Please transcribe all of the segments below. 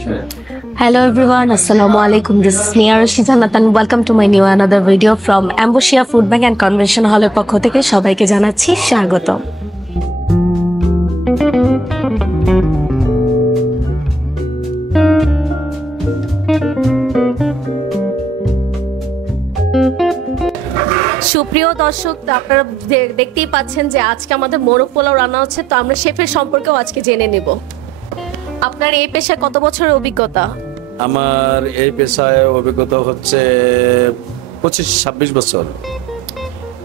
Hello everyone, Assalamu alaikum. This is Nia Rashida Natan. Welcome to my new another video from Ambushia Food Bank and Convention Hall এর পক্ষ থেকে সবাইকে জানাচ্ছি স্বাগত। সুপ্রিয় দর্শক, আপনারা দেখতেই পাচ্ছেন যে আজকে আমাদের মোরগ পোলাও রান্না হচ্ছে, তো আমরা শেফের সম্পর্কেও আজকে জেনে নেব। আপনার এই পেশায় কত বছরের অভিজ্ঞতা? আমার এই পেশায় অভিজ্ঞতা হচ্ছে 25-26 বছর।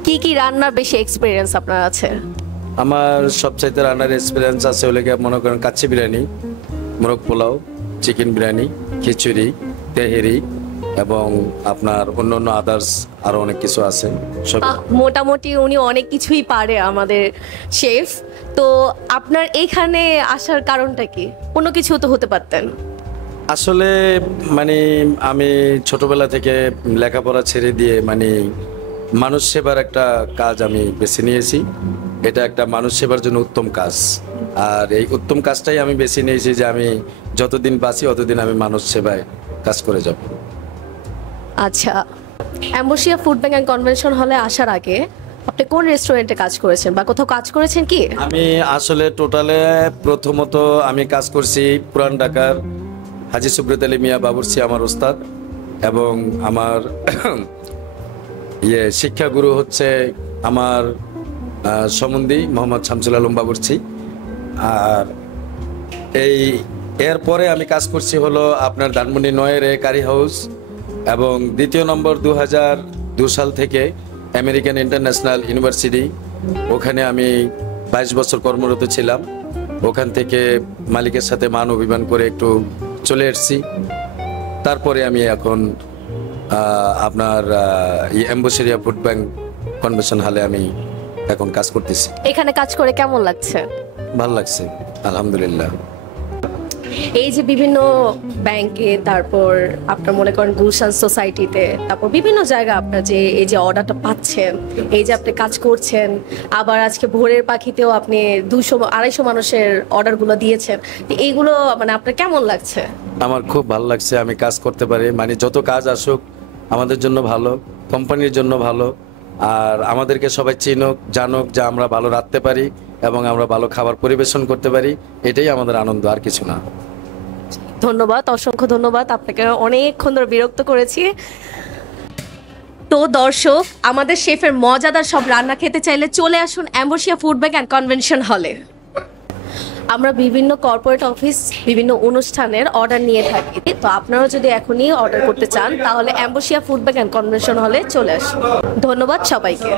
কি কি রান্নার বেশি এক্সপিরিয়েন্স আপনার আছে? আমার সবচাইতে রান্নার এক্সপিরিয়েন্স আছে হলে মনে করেন কাচ্চি বিরিয়ানি, মোরগ পোলাও, চিকেন বিরিয়ানি, খিচুড়ি, তেহেরি এবং আপনার অন্য আদার্স আরো অনেক কিছু আছে। মোটামুটি উনি অনেক কিছুই পারে আমাদের শেফ। তো আপনার এইখানে আসার কারণটা কি? কোনো কিছু তো হতে পারতেন। আসলে মানে আমি ছোটবেলা থেকে লেখাপড়া ছেড়ে দিয়ে মানে মানুষ সেবার একটা কাজ আমি বেছে নিয়েছি। এটা একটা মানুষ সেবার জন্য উত্তম কাজ, আর এই উত্তম কাজটাই আমি বেছে নিয়েছি যে আমি যতদিন বাঁচি ততদিন আমি মানুষ সেবায় কাজ করে যাব। আচ্ছা, অ্যাম্বুশিয়া ফুড ব্যাংক অ্যান্ড কনভেনশন হলে আসার আগে আপনি কোন রেস্টুরেন্টে কাজ করেছেন বা কোথাও কাজ করেছেন কি? আমি আসলে টোটালে প্রথমত আমি কাজ করছি পুরান ঢাকার হাজি সুব্রত আলী মিয়া বাবুর্চি আমার ওস্তাদ, এবং আমার শিক্ষাগুরু হচ্ছে আমার সম্বন্ধী মোহাম্মদ শামসুল আলম বাবুর্চি। আর এরপরে আমি কাজ করছি হলো আপনার ধানমন্ডি 9 কারি হাউস, এবং দ্বিতীয় নম্বর 2002 সাল থেকে আমেরিকান ইন্টারন্যাশনাল ইউনিভার্সিটি, ওখানে আমি 22 বছর কর্মরত ছিলাম। ওখান থেকে মালিকের সাথে মান অভিমান করে একটু চলে এসেছি। তারপরে আমি এখন আপনার অ্যাম্বুশিয়া ফুড ব্যাংক কনভেনশন হলে আমি এখন কাজ করতেছি। এখানে কাজ করে কেমন লাগছে? ভালো লাগছে, আলহামদুলিল্লাহ। এই যে বিভিন্ন ব্যাংকে, তারপর আপনার মনে করেন গুলশান সোসাইটিতে, তারপর বিভিন্ন জায়গায় আপনার যে এই যে অর্ডারটা পাচ্ছেন, এই যে আপনি কাজ করছেন, আবার আজকে ভোরের পাখিতেও আপনি 200-250 মানুষের অর্ডারগুলো দিয়েছেন, এইগুলো মানে আপনার কেমন লাগছে? আমার খুব ভালো লাগছে, আমি কাজ করতে পারি। মানে যত কাজ আসুক আমাদের জন্য ভালো, কোম্পানির জন্য ভালো, আর আমাদেরকে সবাই চিনুক জানুক যে আমরা ভালো রাখতে পারি এবং আমরা ভালো খাবার পরিবেশন করতে পারি, এটাই আমাদের আনন্দ, আর কিছু না। ধন্যবাদ, অসংখ্য ধন্যবাদ। আপনাকে অনেকক্ষণ ধরে বিরক্ত করেছি। তো দর্শক, আমাদের শেফের মজাদার সব রান্না খেতে চাইলে চলে আসুন অ্যাম্বুশিয়া ফুড ব্যাংক অ্যান্ড কনভেনশন হলে। আমরা বিভিন্ন কর্পোরেট অফিস, বিভিন্ন অনুষ্ঠানের অর্ডার নিয়ে থাকি। তো আপনারা যদি এখনই অর্ডার করতে চান তাহলে অ্যাম্বুশিয়া ফুড ব্যাংক অ্যান্ড কনভেনশন হলে চলে আসুন। ধন্যবাদ সবাইকে।